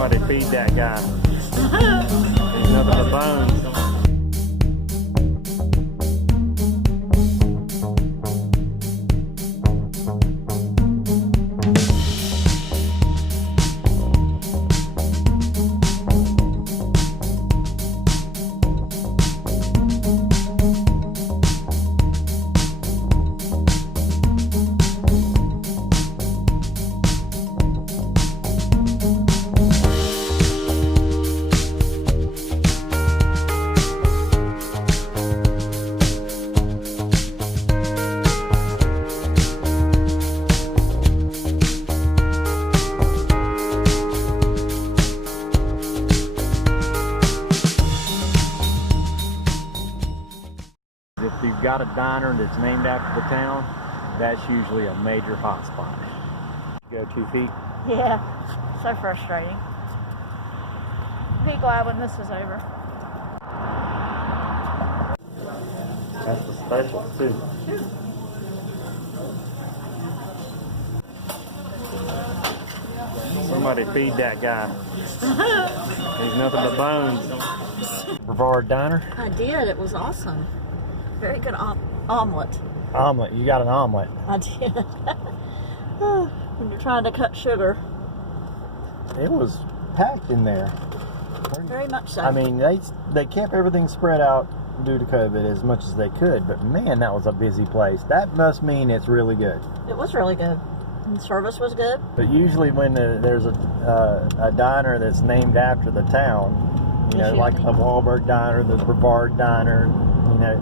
Somebody feed that guy. There's nothing but bones. If you've got a diner that's named after the town, that's usually a major hot spot. Go 2 feet. Yeah, so frustrating. Be glad when this is over. That's the special too. Somebody feed that guy. There's nothing but bones. Brevard Dinner. I did. It was awesome. Very good omelet. Omelet. You got an omelet. I did. When you're trying to cut sugar. It was packed in there. Very much so. I mean, they kept everything spread out due to COVID as much as they could, but man, that was a busy place. That must mean it's really good. It was really good. And the service was good. But usually when there's a diner that's named after the town, you know, like the Wahlberg Diner, the Brevard Diner, you know,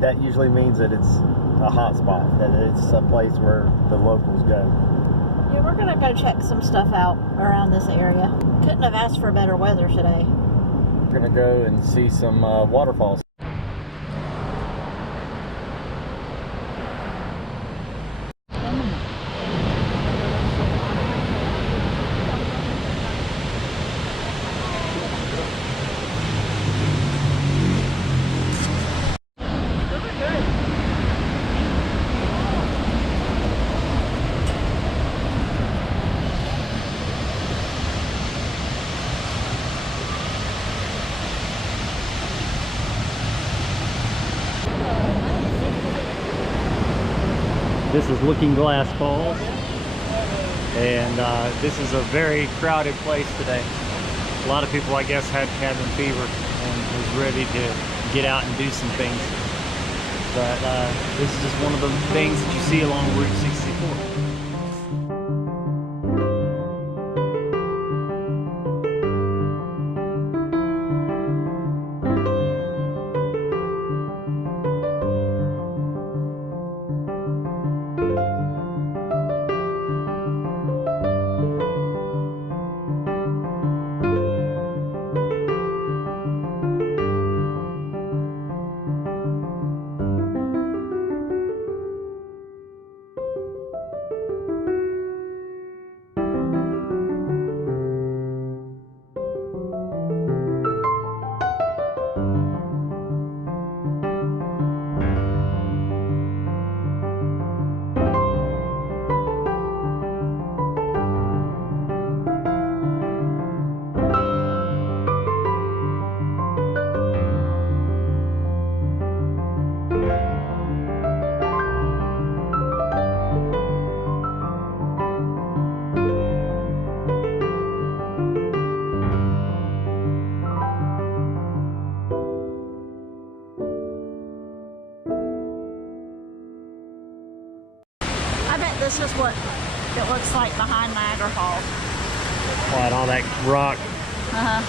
that usually means that it's a hot spot, that it's a place where the locals go. Yeah, we're gonna go check some stuff out around this area. Couldn't have asked for better weather today. We're gonna go and see some waterfalls. This is Looking Glass Falls, and this is a very crowded place today. A lot of people, I guess, had cabin fever and was ready to get out and do some things. But this is just one of the things that you see along Route 64. This is what it looks like behind Niagara Falls. What, all that rock? Uh-huh.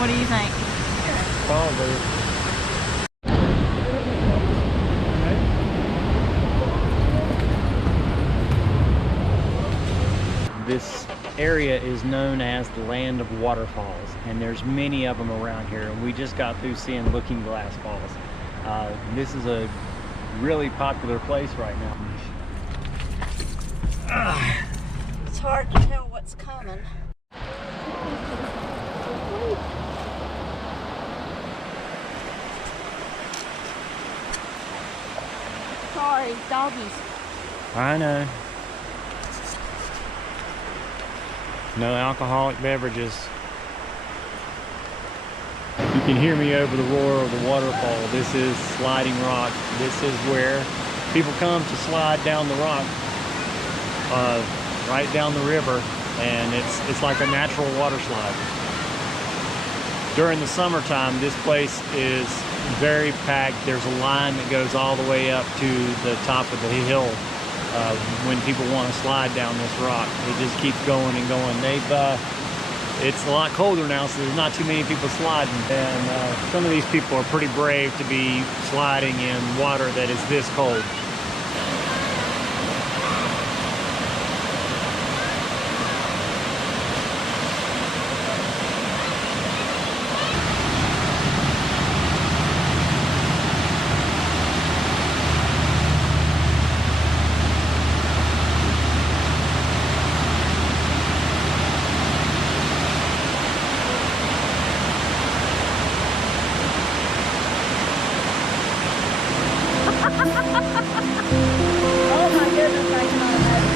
What do you think? Probably. This area is known as the land of waterfalls, and there's many of them around here, and we just got through seeing Looking Glass Falls. This is a really popular place right now. It's hard to tell what's coming. Sorry, doggies. I know. No alcoholic beverages. You can hear me over the roar of the waterfall. This is sliding rock. This is where people come to slide down the rock, right down the river, and it's like a natural water slide. During the summertime, this place is very packed. There's a line that goes all the way up to the top of the hill when people want to slide down this rock. It just keeps going and going. It's a lot colder now, so there's not too many people sliding, and some of these people are pretty brave to be sliding in water that is this cold. Oh my goodness, I cannot imagine.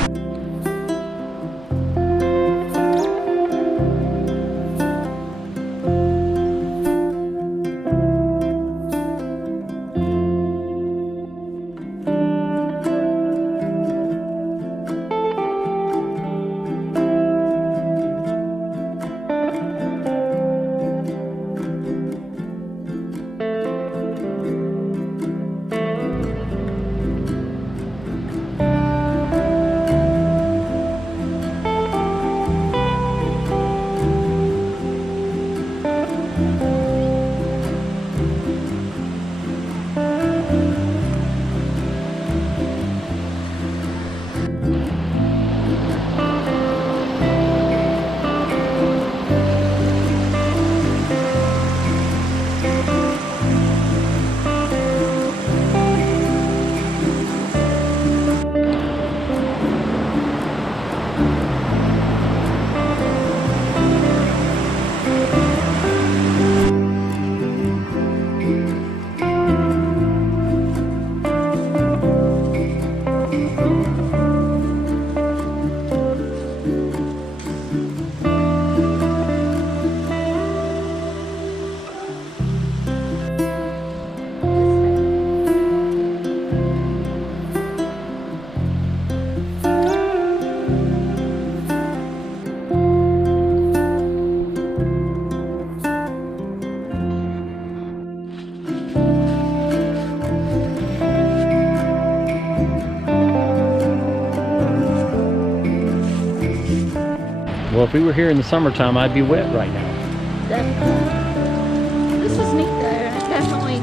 Well, if we were here in the summertime, I'd be wet right now. Definitely. This is neat though. It definitely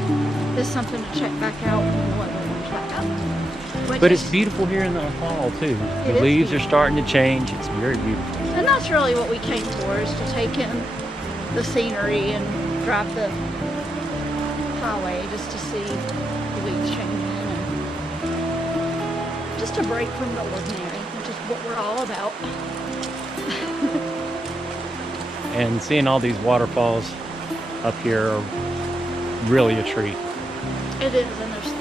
is something to check back out when the weather warms back up. But it's beautiful here in the fall too. The leaves are starting to change. It's very beautiful. And that's really what we came for, is to take in the scenery and drive the highway just to see the leaves changing and just a break from the ordinary, which is what we're all about. And seeing all these waterfalls up here are really a treat. It is, and there's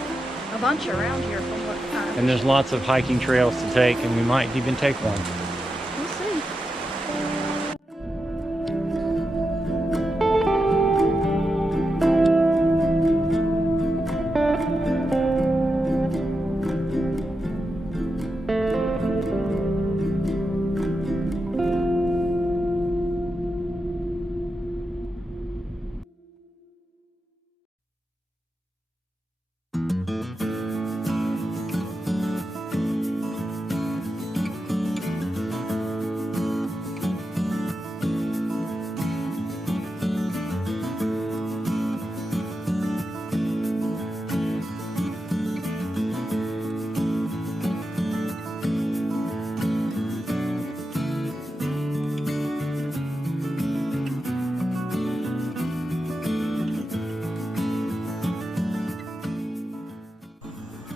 a bunch around here from what I And there's lots of hiking trails to take, and we might even take one. We'll see.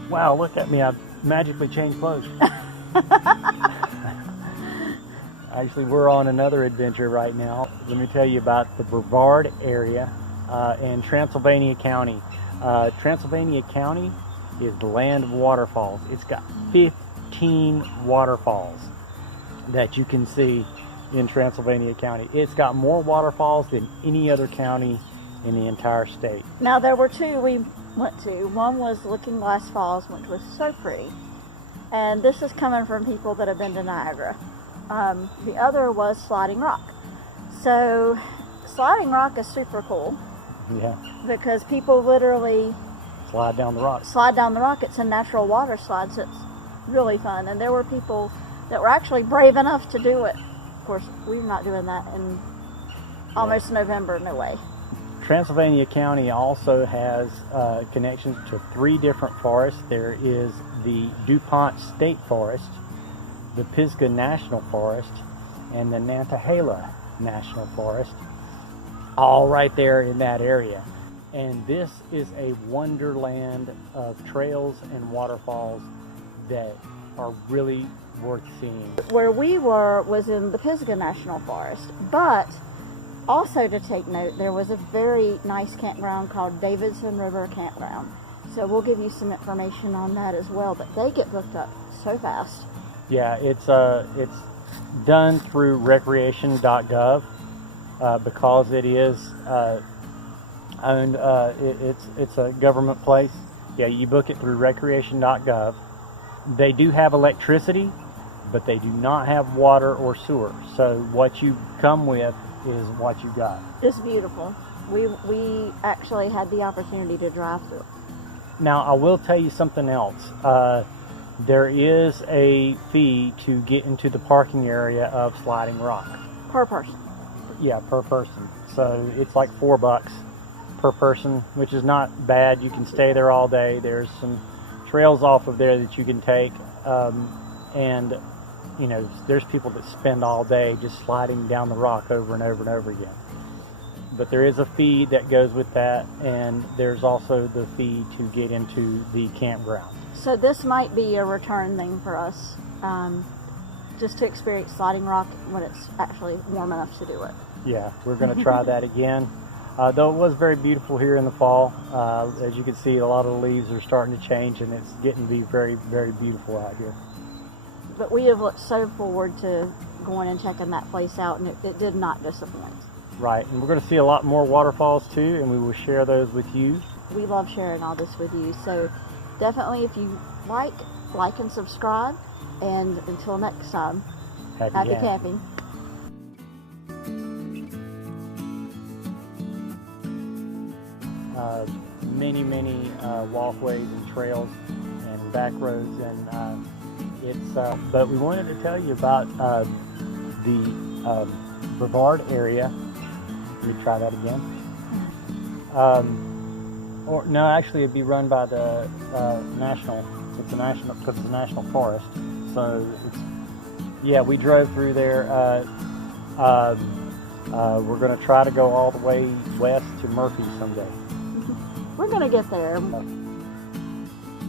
Wow, look at me. I've magically changed clothes. Actually, we're on another adventure right now. Let me tell you about the Brevard area in Transylvania County. Transylvania County is the land of waterfalls. It's got 15 waterfalls that you can see in Transylvania County. It's got more waterfalls than any other county in the entire state. Now there were two we went to. One was Looking Glass Falls, which was so pretty. And this is coming from people that have been to Niagara. The other was Sliding Rock. So Sliding Rock is super cool. Yeah. Because people literally slide down the rock. Slide down the rock. It's a natural water slide, so it's really fun. And there were people that were actually brave enough to do it. Of course, we're not doing that in almost November, no way. Transylvania County also has connections to 3 different forests. There is the DuPont State Forest, the Pisgah National Forest, and the Nantahala National Forest, all right there in that area. And this is a wonderland of trails and waterfalls that are really worth seeing. Where we were was in the Pisgah National Forest, but also to take note, there was a very nice campground called Davidson River Campground. So we'll give you some information on that as well, but they get booked up so fast. Yeah, it's done through recreation.gov because it is owned. It's a government place. Yeah, you book it through recreation.gov. They do have electricity, but they do not have water or sewer. So what you come with is what you got. It's beautiful. We actually had the opportunity to drive through. Now, I will tell you something else. There is a fee to get into the parking area of Sliding Rock. Per person. Yeah, per person. So it's like $4 per person, which is not bad. You can stay there all day. There's some trails off of there that you can take. And, you know, there's people that spend all day just sliding down the rock over and over and over again. But there is a fee that goes with that, and there's also the fee to get into the campground. So this might be a return thing for us, just to experience Sliding Rock when it's actually warm enough to do it. Yeah, we're going to try that again. Though it was very beautiful here in the fall. As you can see, a lot of the leaves are starting to change, and it's getting to be very, very beautiful out here. But we have looked so forward to going and checking that place out, and it did not disappoint. Right, and we're going to see a lot more waterfalls too, and we will share those with you. We love sharing all this with you, so definitely if you like and subscribe, and until next time, happy camping. Many walkways and trails and back roads, and but we wanted to tell you about the Brevard area. Let me try that again. Or no, actually, it'd be run by the national. It's a national because it's a national forest. So it's, yeah, we drove through there. We're going to try to go all the way west to Murphy someday. We're going to get there.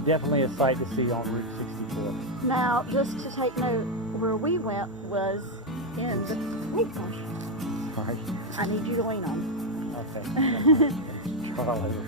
Definitely a sight to see on Route 64. Now, just to take note, where we went was in the... Oh, gosh. Sorry. I need you to lean on. Okay. Try all over.